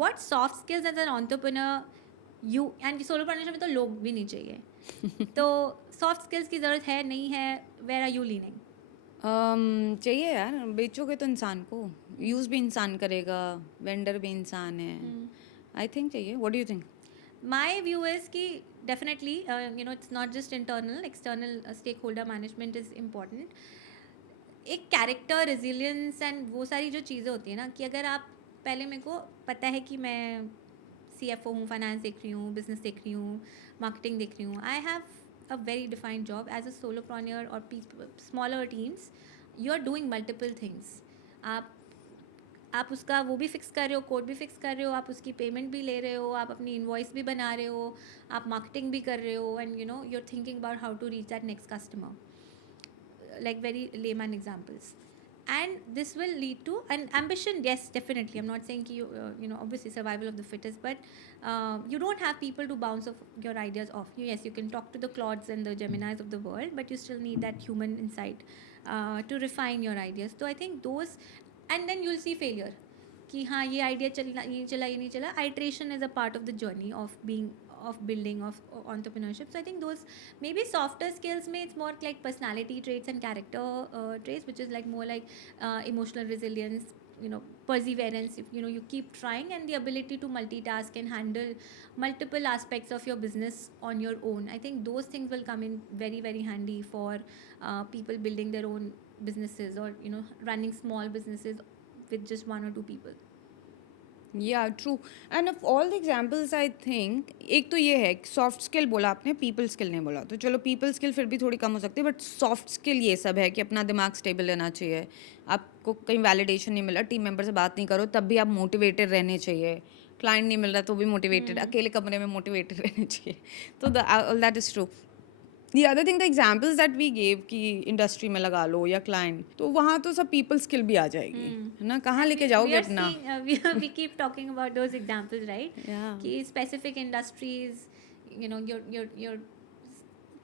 What soft skills as an entrepreneur you, and सोलोप्रेन्योरशिप में तो लोग भी नहीं चाहिए, तो सॉफ्ट स्किल्स की ज़रूरत है नहीं है, वेयर आर यू लीनिंग? चाहिए यार, बेचोगे तो इंसान को, यूज़ भी इंसान करेगा, वेंडर भी इंसान है, आई थिंक चाहिए. What do you think? My view is कि definitely it's not just internal, external stakeholder management is important. एक कैरेक्टर, रेजिलियंस एंड वो सारी जो चीज़ें होती है ना, कि अगर आप पहले, मेरे को पता है कि मैं CFO हूँ, फाइनेंस देख रही हूँ, बिजनेस देख रही हूँ, मार्केटिंग देख रही हूँ, I have a very defined job as a solopreneur और smaller teams. You are doing multiple things. आप उसका वो भी फिक्स कर रहे हो, कोड भी फिक्स कर रहे हो, आप उसकी पेमेंट भी ले रहे हो, आप अपनी इन्वॉइस भी बना रहे हो, आप मार्केटिंग भी कर रहे हो, and you are thinking about how to reach that next customer. Like very layman examples, and this will lead to an ambition. Yes, definitely, I'm not saying obviously survival of the fittest, but you don't have people to bounce off your ideas off. Yes, you can talk to the Claudes and the Geminis of the world, but you still need that human insight to refine your ideas. So I think those, and then you'll see failure, कि हाँ ये idea चला, ये चला, ये नहीं चला. Iteration is a part of the journey of being, of building, of entrepreneurship. So I think those maybe softer skills may, it's more like personality traits and character traits, which is like more like emotional resilience, perseverance, if you keep trying, and the ability to multitask and handle multiple aspects of your business on your own. I think those things will come in very, very handy for people building their own businesses, or running small businesses with just one or two people. या true. End of all the examples I think, एक तो ये है soft skill बोला आपने, people skill नहीं बोला, तो चलो पीपल स्किल फिर भी थोड़ी कम हो सकती है, बट सॉफ्ट स्किल ये सब है कि अपना दिमाग स्टेबल रहना चाहिए, आपको कहीं वैलिडेशन नहीं मिला, टीम मेंबर से बात नहीं करो तब भी आप मोटिवेटेड रहने चाहिए, क्लाइंट नहीं मिल रहा तो भी मोटिवेटेड, अकेले कमरे में मोटिवेटेड रहने चाहिए. तो that is true. The other thing, the examples that we gave कि इंडस्ट्री में लगा लो या क्लाइंट, तो वहाँ तो सब पीपल स्किल भी आ जाएगी, है ना, कहाँ लेके जाओगे अपना. We keep talking about those examples, right? Yeah. कि specific industries, you're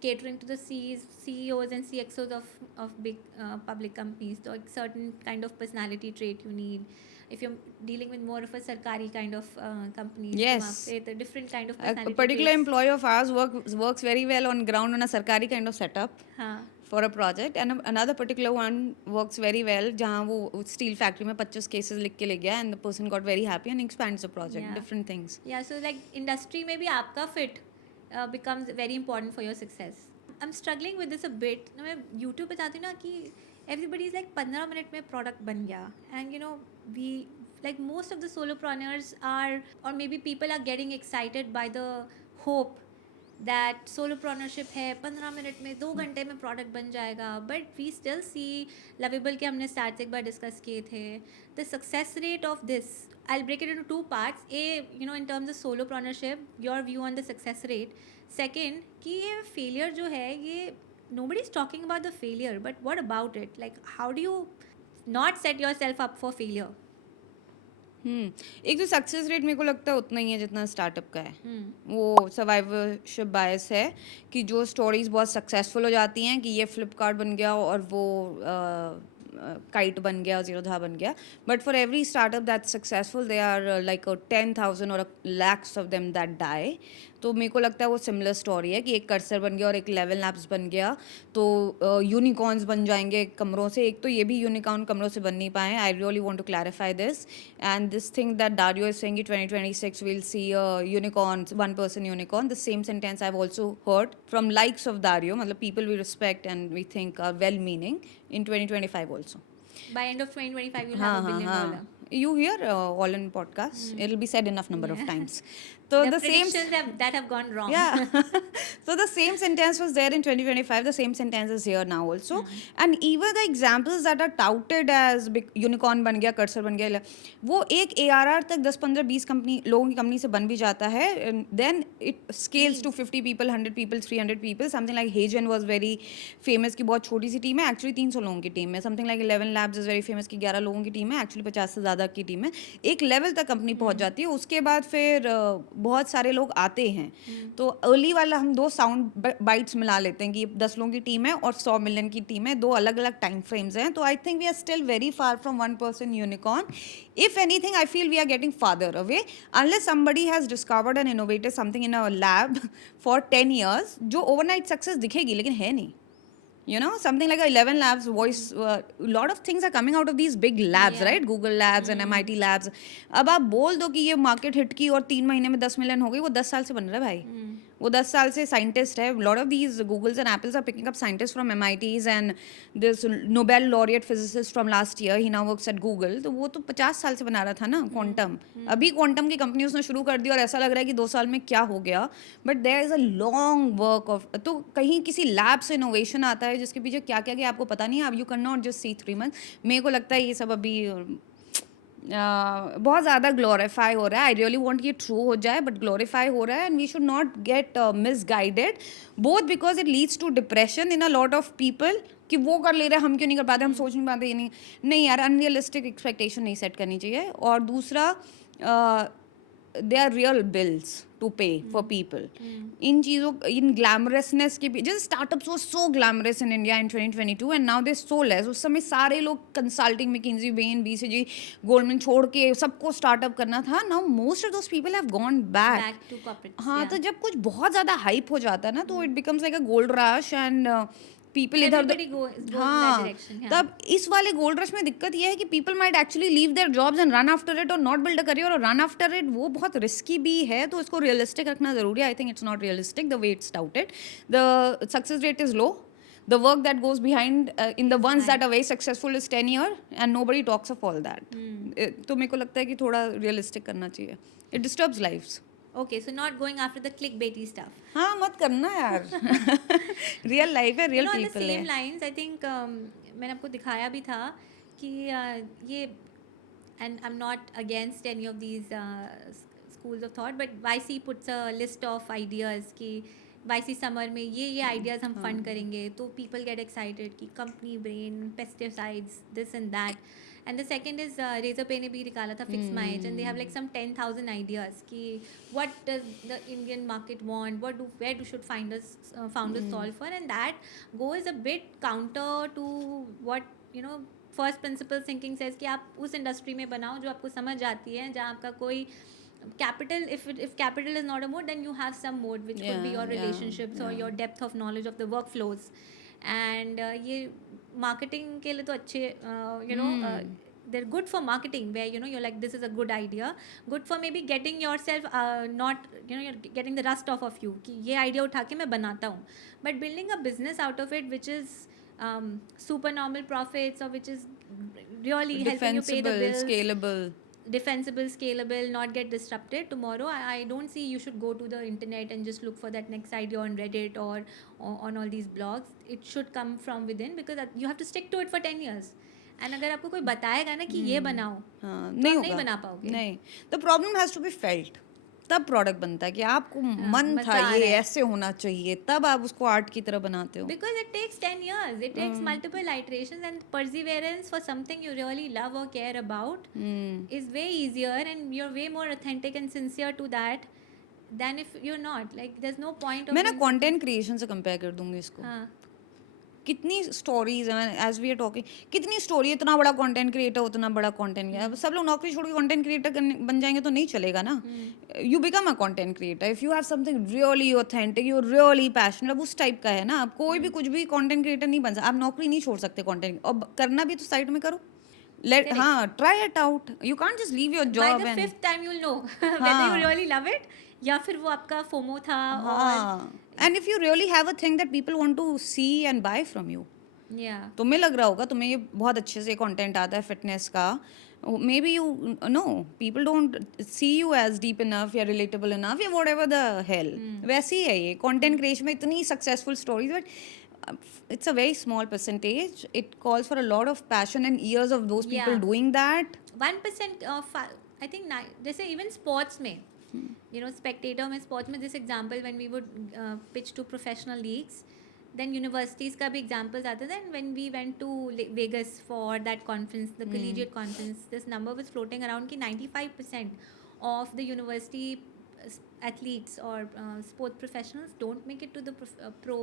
catering to the CEOs and CXOs of big public companies. So a certain kind of personality trait you need. If you're dealing with more of a sarkari kind of companies, Yes. तो the different kind of A personality particular traits. employee of ours works very well on ground on a sarkari kind of setup हाँ. for a project, and another particular one works very well जहाँ वो steel factory में 25 cases लिख के ले गया, and the person got very happy and expands the project. Yeah. Different things. Yeah, so like industry में भी आपका fit becomes very important for your success. I'm struggling with this a bit. मैं YouTube पे जाती हूँ ना कि everybody is like 15 minute में product बन गया, and we like most of the solopreneurs are, or maybe people are getting excited by the hope that solopreneurship है, 15 मिनट में 2 घंटे में प्रोडक्ट बन जाएगा. But we still see lovable के हमने स्टार्ट एक बार डिस्कस किए थे, the success rate of this, I break it into 2 parts. In terms of solopreneurship, your view on the success rate. Second, कि ये फेलियर जो है, ये nobody is talking about the failure, but what about it? Like, how do you not set yourself up for failure? एक तो success rate मेरे को लगता है उतना ही है जितना स्टार्टअप का है. वो सर्वाइवरशिप बायस है कि जो स्टोरीज बहुत सक्सेसफुल हो जाती हैं कि ये फ्लिपकार्ट बन गया और वो काइट बन गया, जीरोधा बन गया, but for every startup that successful they are like 10,000 और lakhs of them that die. तो मेरे को लगता है वो सिमिलर स्टोरी है कि एक कर्सर बन गया और एक लेवल लैब्स बन गया, तो यूनिकॉर्न्स बन जाएंगे कमरों से. एक तो ये भी यूनिकॉर्न कमरों से बन नहीं पाए. I really want to clarify this, and this thing that Dario is saying 2026 will see unicorn, 1% unicorn. The same sentence I have also heard from likes of Dario, मतलब people we respect and we think are well meaning, in 2025 also. By end of 2025 you'll have $1 billion. You hear all in podcasts. It'll be said enough number of times. So the the same predictions that have gone wrong. yeah. So the same sentence was there in 2025. The same sentence is here now also. And even the examples that are touted as big unicorn बन गया, cursor बन गया, वो एक ARR तक 10, 15, 20 company लोगों की company से बन भी जाता है. Then it scales to 50 people, 100 people, 300 people. Something like Hagen was very famous की बहुत छोटी सी टीम है, actually 300 लोगों की टीम है. Something like 11 Labs is very famous की 11 लोगों की टीम है, actually 50 से ज़्यादा की टीम है. एक लेवल तक कंपनी पहुंच जाती है, उसके बाद फिर बहुत सारे लोग आते हैं. तो अर्ली वाला हम 2 साउंड बाइट्स मिला लेते हैं कि 10 लोगों की टीम है और 100 मिलियन की टीम है, 2 अलग अलग टाइम फ्रेम्स हैं. तो I think we are still very far from 1% unicorn. If anything I feel we are getting farther away unless somebody has discovered and innovated something in our lab for 10 years, जो overnight success दिखेगी लेकिन है नहीं. You know, something like 11 labs voice, a lot of things are coming out of these big labs, Yeah. right? Google labs and MIT labs. अब आप बोल दो कि ये मार्केट हिट की और 3 महीने में 10 मिलियन हो गई, वो 10 साल से बन रहा है भाई. वो 10 साल से साइंटिस्ट है. Lot of these Googles and Apples are picking up scientist from MITs and this Nobel laureate physicist from last year, he now works at Google. तो वो तो 50 साल से बना रहा था ना क्वांटम. अभी क्वांटम की कंपनी उसने शुरू कर दी और ऐसा लग रहा है कि 2 साल में क्या हो गया. But there is a long work off, तो कहीं किसी लैब से इनोवेशन आता है जिसके पीछे क्या क्या क्या आपको पता नहीं है. अब you can not just see 3 months. मेरे को लगता है ये सब अभी बहुत ज़्यादा ग्लोरीफाई हो रहा है. आई रियली वॉन्ट ये ट्रू हो जाए, बट ग्लोरीफाई हो रहा है. And we should not get misguided, both because it leads to depression in a lot of people कि वो कर ले रहे हैं, हम क्यों नहीं कर पाते, हम सोच नहीं पाते. ये नहीं यार, अनरियलिस्टिक एक्सपेक्टेशन नहीं सेट करनी चाहिए. और दूसरा, they are real bills to pay for people. इन चीज़ों, इन ग्लैमरसनेस के भी, जैसे स्टार्टअप्स वो so glamorous in India in 2022 and now they so less. उस समय सारे लोग consulting, McKinsey, Bain, BCG, Goldman छोड़ के सबको स्टार्टअप करना था. Now most of those people have gone back. Back to corporate. हाँ, तो जब कुछ बहुत ज़्यादा हाइप हो जाता है ना, तो it becomes like a gold rush and people इधर Everybody goes in that हाँ. direction. Yeah. तब इस वाले गोल्ड रश में दिक्कत ये है कि people might actually leave their jobs and run after it और नॉट बिल्ड अ करियर. और रन आफ्टर इट वो बहुत रिस्की भी है, तो इसको रियलिस्टिक रखना जरूरी है. I think it's not realistic the way it's touted. The success rate is low. The work that goes behind in the ones that are very successful is tenure and nobody talks of all that. तो मेरे को लगता है कि थोड़ा realistic करना चाहिए. It disturbs lives. Okay, so not going after the clickbaity stuff. हाँ, मत करना यार. रियल लाइफ है, real On the people same है. lines, I think मैंने आपको दिखाया भी था कि ये, and I'm not against any of these schools of thought, but YC puts a list of ideas कि YC summer में ये ideas हम fund करेंगे, तो people get excited कि company brain, pesticides, this and that. And the second is Razorpay ने भी निकाला था Fix My Age, and they have like some 10,000 ideas कि what does the Indian market want, where should founders solve for, and that goes a bit counter to what first principle thinking says कि आप उस industry में बनाओ जो आपको समझ आती है, जहाँ आपका कोई capital, if capital is not a mode, then you have some mode which could be your relationships or your depth of knowledge of the workflows. And ये marketing के लिए तो अच्छे they're good for marketing, where you're like, this is a good idea, good for maybe getting yourself not you're getting the rust off of you कि ये idea उठा के मैं बनाता हूँ. But building a business out of it which is super normal profits, or which is really helping you pay the bills, scalable, defensible, scalable, not get disrupted tomorrow. I don't see you should go to the internet and just look for that next idea on Reddit or on all these blogs. It should come from within, because you have to stick to it for 10 years. And अगर आपको कोई बताएगा ना कि ये बनाओ, हाँ, तो नहीं आप नहीं होगा. बना पाओगे. नहीं, the problem has to be felt. तब प्रोडक्ट बनता है कि आपको मन मजा था आ ये रहा है. ऐसे होना चाहिए, तब आप उसको आर्ट की तरह बनाते हो. Because it takes 10 years, it takes multiple iterations, and perseverance for something you really love or care about is way easier, and you're way more authentic and sincere to that than if you're not. Like, there's no point of मैं ना content creation से compare कर दूंगी इसको. हाँ. कितनी stories हैं, as we are talking, कितनी स्टोरी, इतना बड़ा कंटेंट क्रिएटर, उतना बड़ा कंटेंट. अब सब लोग नौकरी छोड़ के कंटेंट क्रिएटर बन जाएंगे तो नहीं चलेगा ना. You become a content creator if you have something really authentic, you really passionate. अब उस टाइप का है ना. अब कोई भी कुछ भी कंटेंट क्रिएटर नहीं बन सकता. आप नौकरी नहीं छोड़ सकते कंटेंट, और करना भी तो साइड में करो. हाँ, try it out. You can't just leave your job. By the fifth time you'll know whether you really love it, या फिर वो आपका फोमो था. हाँ, and if you really have a thing that people want to see and buy from you. तुम्हें लग रहा होगा तुम्हें ये बहुत अच्छे से कंटेंट आता है फिटनेस का, maybe you know people don't see you as deep enough या रिलेटेबल इनफ या वॉट एवर द हेल. वैसे ही है ये कंटेंट क्रिएशन में इतनी successful stories, but it's a very small percentage. It calls for a lot of passion and years of those people doing that. 1% of, I think, जैसे even sports में, spectator में, sports में, this example when we would pitch to professional leagues, then universities का भी examples आते थे. And when we went to Vegas for that conference, the collegiate conference, this number was floating around कि 95% of the university athletes or sport professionals don't make it to the pro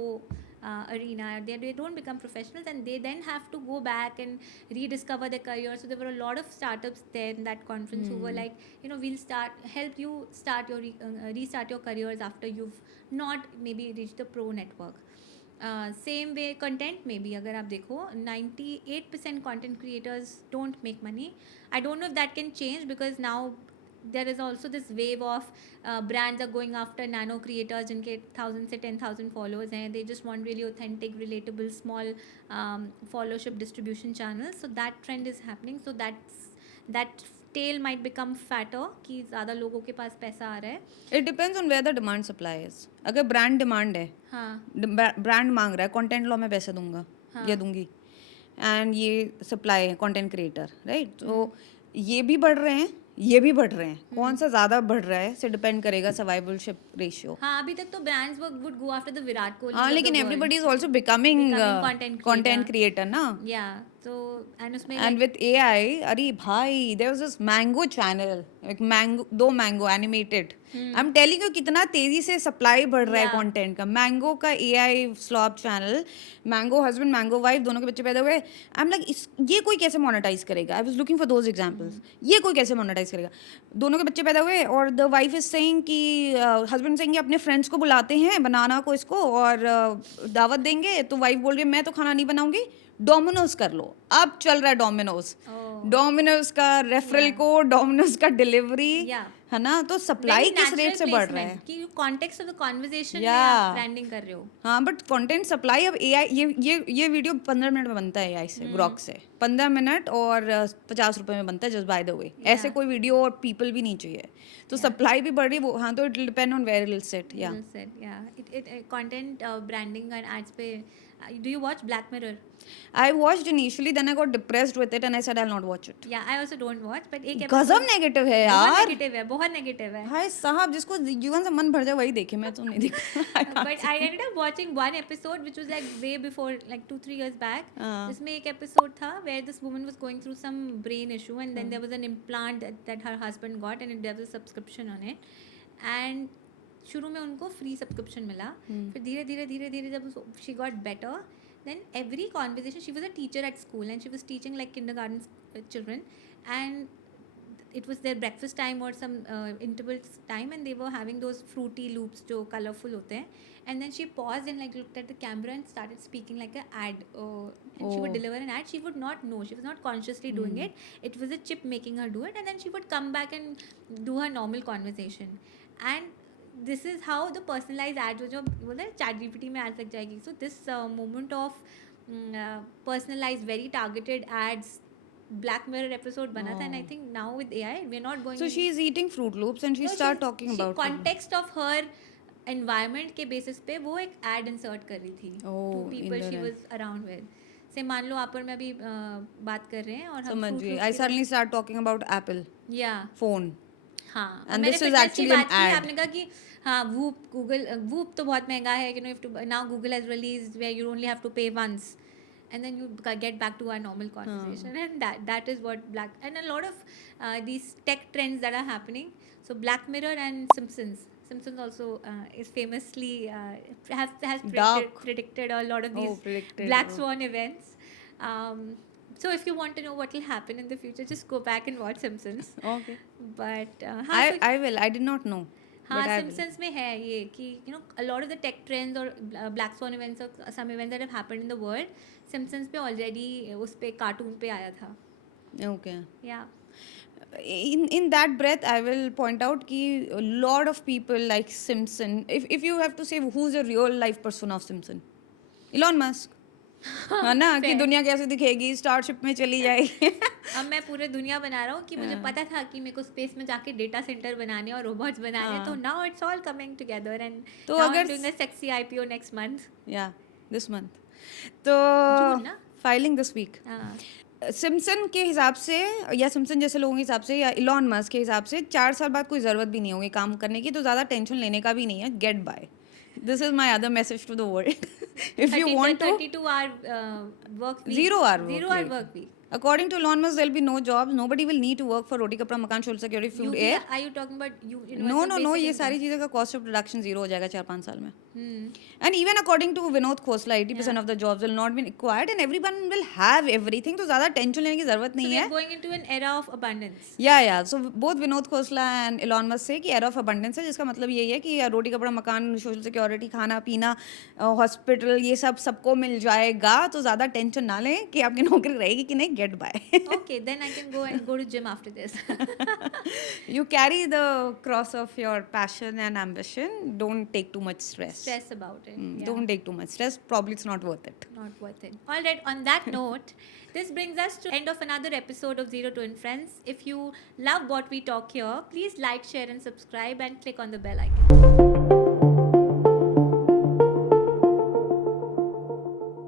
arena. They don't become professionals, and they then have to go back and rediscover their career. So there were a lot of startups there in that conference who were like, we'll help you start your restart your careers after you've not maybe reached the pro network. Same way content में भी अगर आप देखो 98% content creators don't make money. I don't know if that can change because now there is also this wave of brands are going after nano creators जिनके 1000 से 10,000 followers हैं. They just want really authentic, relatable, small followership distribution channels. So that trend is happening. So that tail might become fatter कि ज़्यादा लोगों के पास पैसा आ रहा है. It depends on where the demand supply is. अगर ब्रांड डिमांड है, हाँ ब्रांड मांग रहा है, कंटेंट लो मैं पैसे दूंगा या दूंगी, एंड ये सप्लाई है कंटेंट क्रिएटर, राइट? तो ये भी बढ़ रहे हैं, ये भी बढ़ रहे हैं. कौन सा ज़्यादा बढ़ रहा है से डिपेंड करेगा सर्वाइवलशिप रेशियो. हाँ अभी तक तो brands would go after the Virat Kohli. हाँ, लेकिन everybody is also becoming content creator ना. या तो एंड उसमें एंड विथ AI, अरे भाई, there was this mango channel, mango, दो mango animated. I am telling you कितना तेजी से सप्लाई बढ़ रहा है कंटेंट का. मैंगो का AI slope channel, mango husband mango wife दोनों के बच्चे पैदा हुए. आई एम लाइक, ये कोई कैसे मोनेटाइज करेगा? I was looking for those examples. ये कोई कैसे मोनेटाइज करेगा? दोनों के बच्चे पैदा हुए और द वाइफ इज सेइंग कि हस्बैंड सेइंग अपने फ्रेंड्स को बुलाते हैं, बनाना को इसको, और दावत देंगे. तो वाइफ बोल रही है मैं तो खाना नहीं बनाऊंगी, डोमिनोज कर लो. अब चल रहा है डोमिनोज. डोमिनोज का रेफरल कोड, डोमिनोज का डिलीवरी, है ना? तो सप्लाई किस रेट से बढ़ रहा है कि कॉन्टेक्स्ट ऑफ द कन्वर्सेशन में आप ब्रांडिंग कर रहे हो. हाँ, बट कंटेंट सप्लाई अब AI, ये वीडियो 15 मिनट में बनता है AI से, ग्रॉक से 15 मिनट और 50 रुपए में बनता है, जस्ट बाय द वे. ऐसे कोई वीडियो और पीपल भी नहीं चाहिए. तो सप्लाई भी बढ़ रही वो. हाँ, तो it will depend on where it will set. या it content branding and ads पे. Do you watch Black Mirror? I watched initially, then I got depressed with it and I said I'll not watch it. Yeah, I also don't watch, but एक गजब negative है यार. बहुत negative है. हाय साहब, जिसको जीवन से मन भर जाए वही देखे. मैं तो नहीं देखा. But I ended up watching one episode which was like way before, like 2-3 years back. जिसमें एक episode था where this woman was going through some brain issue and then there was an implant that her husband got and there was a subscription on it. And शुरू में उनको free subscription मिला. फिर धीरे धीरे जब she got better, then every conversation, she was a teacher at school and she was teaching like kindergarten children, and it was their breakfast time or some interval time and they were having those fruity loops जो colourful होते हैं, and then she paused and like looked at the camera and started speaking like an ad, and she would deliver an ad. She would not know, she was not consciously doing it. It was a chip making her do it, and then she would come back and do her normal conversation. And this is how the personalized ads जो बोलते हैं chat GPT में ads लग जाएगी. So this moment of personalized very targeted ads, Black Mirror episode बना था, and I think now with AI we're not going. So she is eating Fruit Loops and she start talking about context of her environment के basis पे वो एक ad insert कर रही थी to people she was around with. से मान लो आप और मैं अभी बात कर रहे हैं और हम समझ गए. I suddenly start talking about Apple phone. हाँ, and this is actually an ad. आपने कहा कि हाँ Whoop तो बहुत महंगा है, you know, now Google has released where you only have to pay once and then you get back to our normal conversation. And that is what and a lot of these tech trends that are happening. So Black Mirror and Simpsons also is famously has predicted a lot of these black swan events. So if you want to know what will happen in the future, just go back and watch Simpsons. Okay. But I will. I did not know. हाँ, Simpsons में है ये कि you know a lot of the tech trends or black swan events or some events that have happened in the world, Simpsons पे already उस पे cartoon पे आया था. Okay. Yeah. In that breath, I will point out कि a lot of people like Simpson. If you have to say who's the real life person of Simpson, Elon Musk. है ना कि दुनिया कैसे दिखेगी, स्टारशिप में चली जाएगी. अब मैं पूरे दुनिया बना रहा हूँ कि मुझे पता था कि मेरे को स्पेस में जाके डेटा सेंटर बनाने और रोबोट्स बनाने. तो now it's all coming together and तो नाउ अगर आई am doing a sexy IPO next month. या दिस मंथ, तो फाइलिंग दिस वीक. सिम्पसन के हिसाब से या सिम्पसन जैसे लोगों के हिसाब से या इलॉन मस्क के हिसाब से 4 साल बाद कोई ज़रूरत भी नहीं होगी काम करने की, तो ज़्यादा टेंशन लेने का भी नहीं है. Get by. This is my other message to the world. If you want to 32-hour work week. 0-hour work week. According to Elon Musk, there'll be no jobs. Nobody will need to work for roti kapda makan social security food air. Are you talking about No, universal no, no. basic ये income? सारी चीज़ों का cost of production zero हो जाएगा 4-5 साल में. Hmm. And even according to Vinod Khosla, 80% of the jobs will not be required, and everyone will have everything. तो ज़्यादा tension लेने की ज़रूरत So नहीं we है. are going into an era of abundance. Yeah. So both Vinod Khosla and Elon Musk say कि era of abundance है, जिसका मतलब यही है कि रोटी कपड़ा मकान, social security, खाना पीना, hospital, ये सब सबको मिल जाएगा. तो ज़्यादा tension ना लें कि आपकी नौकरी रहेगी कि नहीं. Get by. Okay, then I can go to gym after this. You carry the cross of your passion and ambition. Don't take too much stress. Stress about it. Yeah. Don't take too much stress. Probably it's not worth it. Not worth it. All right, on that note, this brings us to end of another episode of Zero to Influence. If you love what we talk here, please like, share and subscribe and click on the bell icon.